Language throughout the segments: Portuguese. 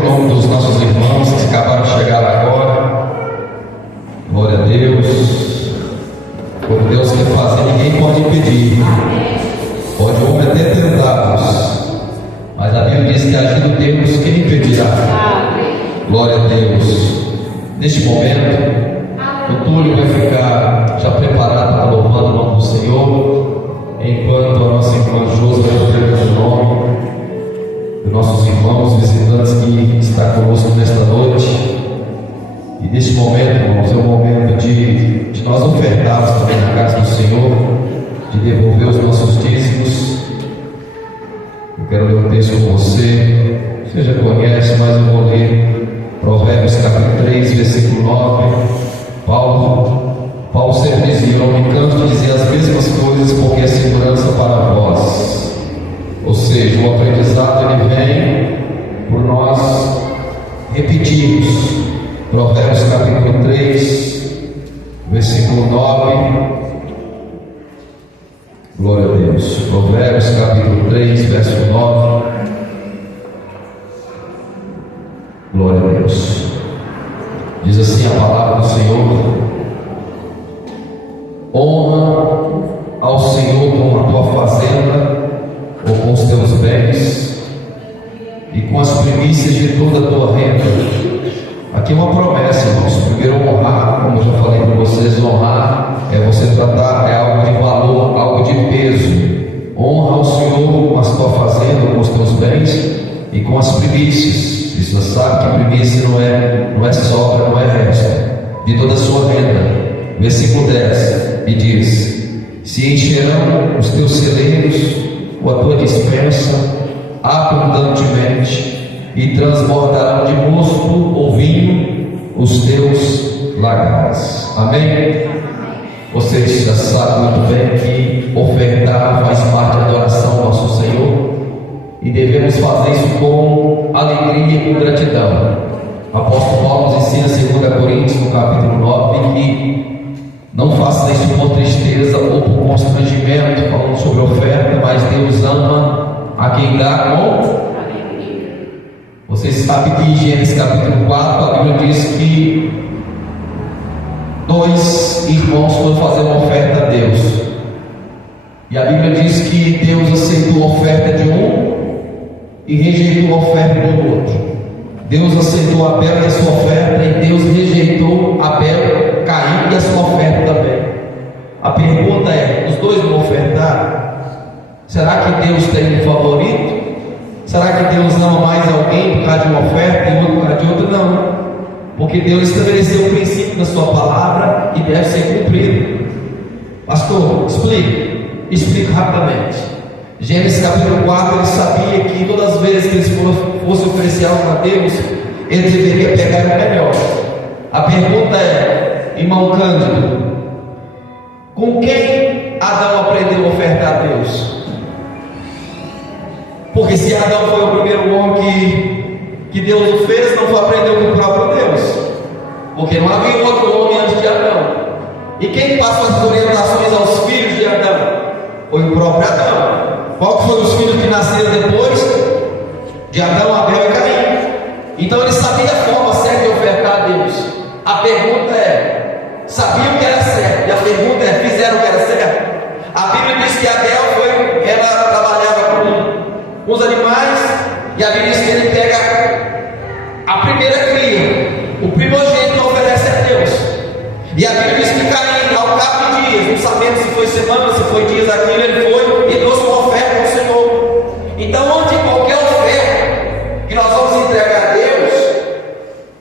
o nome dos nossos irmãos que acabaram de chegar agora. Glória a Deus. Como Deus quer fazer, ninguém pode impedir. Pode o homem até tentar-nos, mas a Bíblia diz que agindo Deus, quem impedirá? Glória a Deus. Neste momento, o Túlio vai ficar já preparado para louvando o nome do Senhor, enquanto a nossa irmã Josi vai entregar o nome dos nossos irmãos visitantes que está conosco nesta noite. E neste momento, irmãos, é o momento de nós ofertarmos também na casa do Senhor, de devolver os nossos dízimos. Eu quero ler um texto com você, você já conhece, mas eu vou ler Provérbios capítulo 3, versículo 9. Paulo sempre dizia: não me canso de dizer as mesmas coisas, porque é segurança para vós. Ou seja, o aprendizado ele vem por nós repetirmos. Provérbios capítulo 3, versículo 9. Glória a Deus. Provérbios capítulo 3, verso 9. Glória a Deus. Diz assim a palavra do Senhor: honra ao Senhor com a tua fazenda ou com os teus bens e com as primícias de toda a tua renda. Aqui é uma promessa, irmãos. Primeiro, honrar, como eu já falei para vocês, honrar é você tratar, é algo de valor, algo de peso. Honra ao Senhor com a tua fazenda, com os teus bens e com as primícias. Você sabe que primícia não é sobra, não é resto de toda a sua renda. Versículo 10, e diz: se encherão os teus celeiros ou a tua despensa abundantemente, e transbordarão de mosto ou vinho os teus lagares. Amém? Vocês já sabem muito bem que ofertar faz parte da adoração ao nosso Senhor, e devemos fazer isso com alegria e com gratidão. O apóstolo Paulo nos ensina em 2 Coríntios, no capítulo 9, que não faça isso por tristeza ou por constrangimento, falando sobre oferta, mas Deus ama a quem dá com. Vocês sabem que em Gênesis capítulo 4 a Bíblia diz que dois irmãos foram fazer uma oferta a Deus, e a Bíblia diz que Deus aceitou a oferta de um e rejeitou a oferta do outro. Deus aceitou Abel e a sua oferta, e Deus rejeitou Abel, Caim e a sua oferta também. A pergunta é: os dois vão ofertar? Será que Deus tem um favorito? Será que Deus ama mais alguém por causa de uma oferta e outro por causa de outra? Não, porque Deus estabeleceu um princípio na sua palavra e deve ser cumprido. Pastor, explique rapidamente. Gênesis capítulo 4, ele sabia que todas as vezes que eles fossem oferecer algo a Deus, ele deveria pegar o melhor. A pergunta é, irmão Cândido, com quem Adão aprendeu a ofertar a Deus? Porque se Adão foi o primeiro homem que Deus o fez, não foi aprender com o próprio Deus, porque não havia outro homem antes de Adão. E quem passou as orientações aos filhos de Adão? Foi o próprio Adão. Qual que foram os filhos que nasceram depois de Adão, Abel e Caim? Então ele sabia a forma certa de ofertar a Deus. A pergunta é: sabiam que era certo? E a pergunta é: fizeram o que era certo? A Bíblia diz que Abel ela trabalhava com os animais, e a Bíblia diz que ele pega a primeira cria, o primogênito, oferece a Deus. E a Bíblia diz que Caim, ao cabo de dias, não sabendo se foi semana, se foi dias, aquilo, ele foi e trouxe uma oferta ao Senhor. Então, onde qualquer oferta que nós vamos entregar a Deus,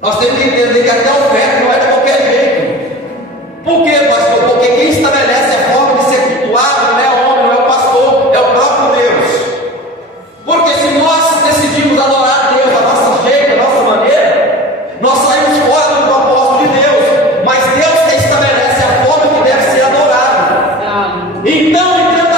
nós temos que entender que até a oferta não é de qualquer jeito. Por quê, pastor? Porque quem estabelece a forma de ser cultuado não é o homem, não é o pastor, é o próprio Deus. Porque se nós decidimos adorar a Deus da nossa jeito, da nossa maneira, nós saímos fora do propósito de Deus. Mas Deus que estabelece a forma que deve ser adorado. Então, entenda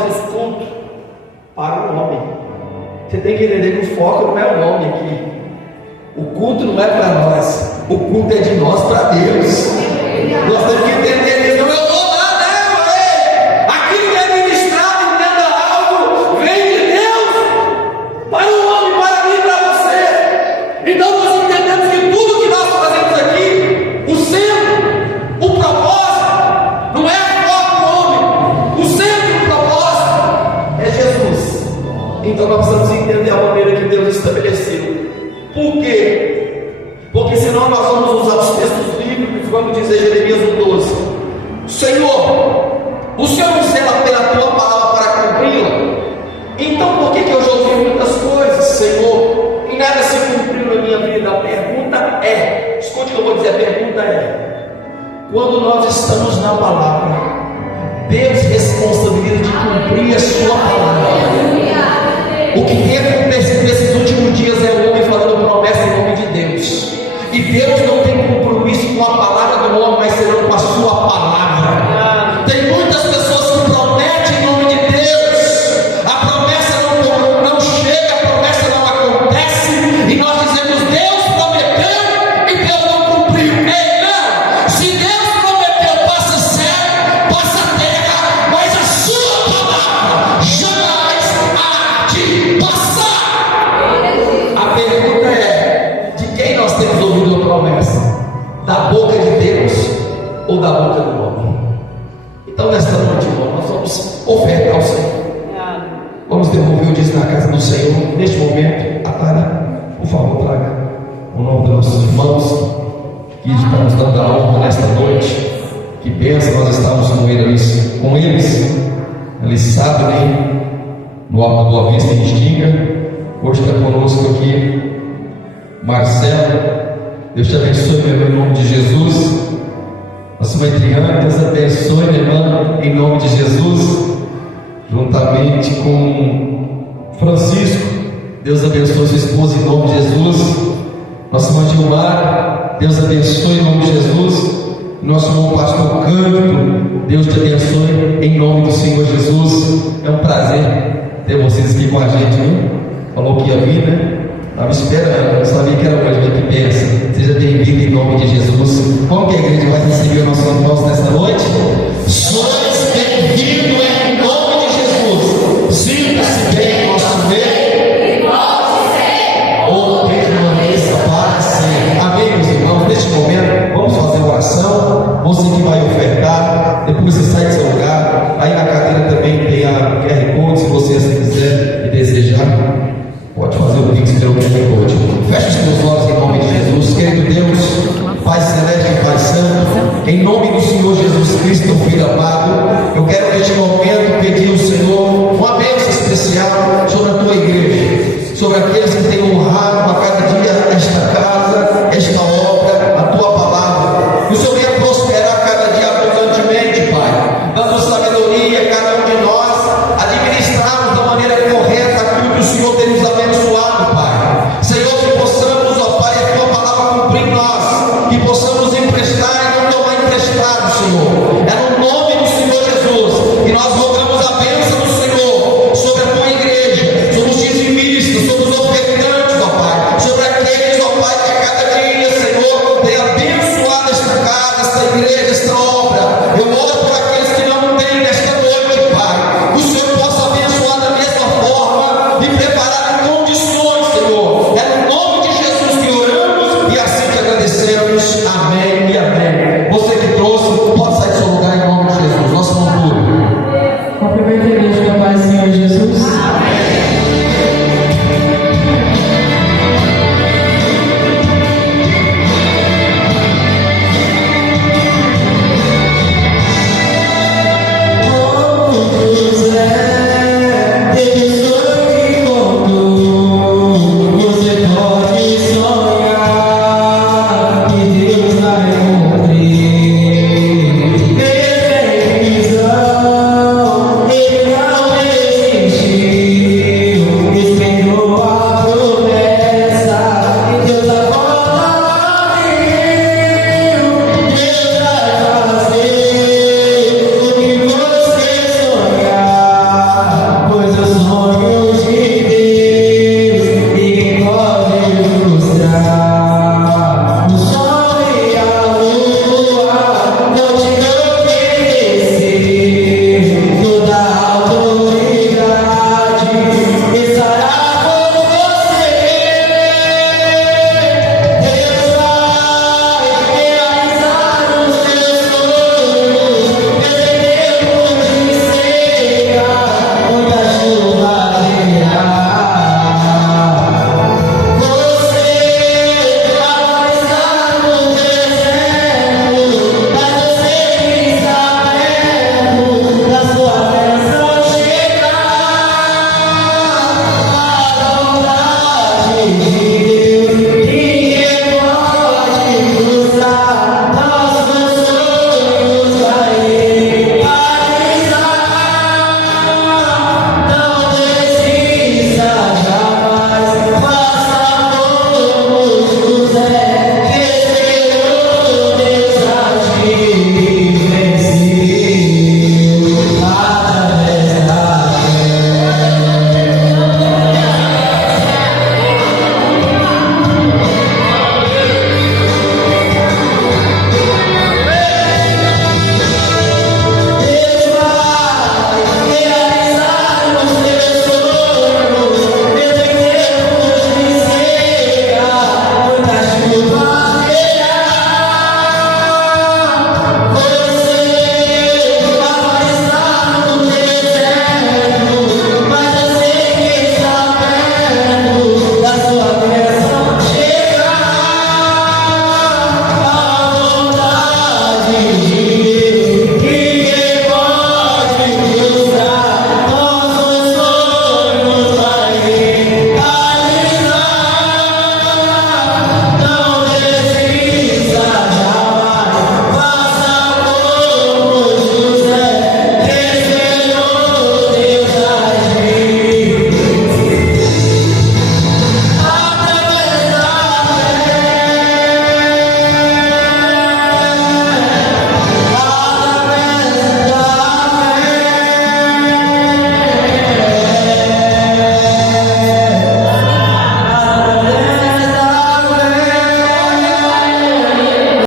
fazemos culto para o homem. Você tem que entender que o foco não é o homem aqui. O culto não é para nós. O culto é de nós para Deus. Nós temos que entender isso. Não, eu vou lá, né? Aquilo que é ministrado, entenda algo, vem de Deus para o homem, para mim, para você. Então nós entendemos que tudo que nós fazemos aqui, o centro, o propósito, não é foco no homem. O centro, o propósito é Jesus. Então nós precisamos entender a maneira que Deus estabeleceu. Por quê? Porque senão nós vamos usar os textos bíblicos, vamos dizer Jeremias 1,12: Senhor, o Senhor nos zela pela tua palavra para cumpri-la. Então por que eu já ouvi muitas coisas, Senhor, e nada se cumpriu na minha vida? A pergunta é, escute o que eu vou dizer, a pergunta é: quando nós estamos na palavra, Deus responsabiliza de cumprir a sua palavra. O que tem acontecido nesses últimos dias é o homem falando promessa em nome de Deus. E Deus não tem compromisso com a palavra do homem, mas senão com a sua palavra. Tem muitas pessoas que prometem em nome de Deus. A promessa não chega, a promessa não acontece. E nós dizemos: Deus prometeu e Deus não cumpriu. Ei, não! Se Deus prometeu, passa céu, passa terra, mas a sua palavra jamais há de passar. A pergunta é: de quem nós temos ouvido a promessa? Da boca de Deus ou da boca do homem? Então nesta noite, irmão, nós vamos ofertar ao Senhor. Vamos devolver o dízimo na casa do Senhor. Neste momento, a Tara, por favor, traga o nome dos nossos irmãos que estão nos dando a honra nesta noite. Que bênção, nós estamos com eles. Eles sabem, no Alto da Boa Vista em Restinga. Hoje está conosco aqui Marcelo. Deus te abençoe, meu irmão, em nome de Jesus. Nossa mãe Triana, Deus abençoe, minha irmã, em nome de Jesus. Juntamente com Francisco, Deus abençoe sua esposa em nome de Jesus. Nossa irmã Gilmar, Deus abençoe em nome de Jesus. Nosso irmão pastor Cândido, Deus te abençoe em nome do Senhor Jesus. É um prazer ter vocês aqui com a gente, viu? Falou que ia vir, né? Estava esperando, não sabia que era hoje, mas que pensa. Seja bem-vindo em nome de Jesus. Como que a igreja vai receber o nosso irmão nesta noite? Sois bem-vindo em nome de Jesus. Sinta-se bem em nosso meio. Ou permaneça para sempre. Amém, meus irmãos? Neste momento, vamos fazer uma oração. Você que vai ofertar, depois você sai do seu lugar. Aí na cadeira também tem a QR Code, se você assim quiser e desejar. Pode fazer o Pix pelo QR Code. Feche os teus olhos em nome de Jesus. Querido Deus, Pai Celeste, Pai Santo, em nome do Senhor Jesus Cristo, Filho amado, eu quero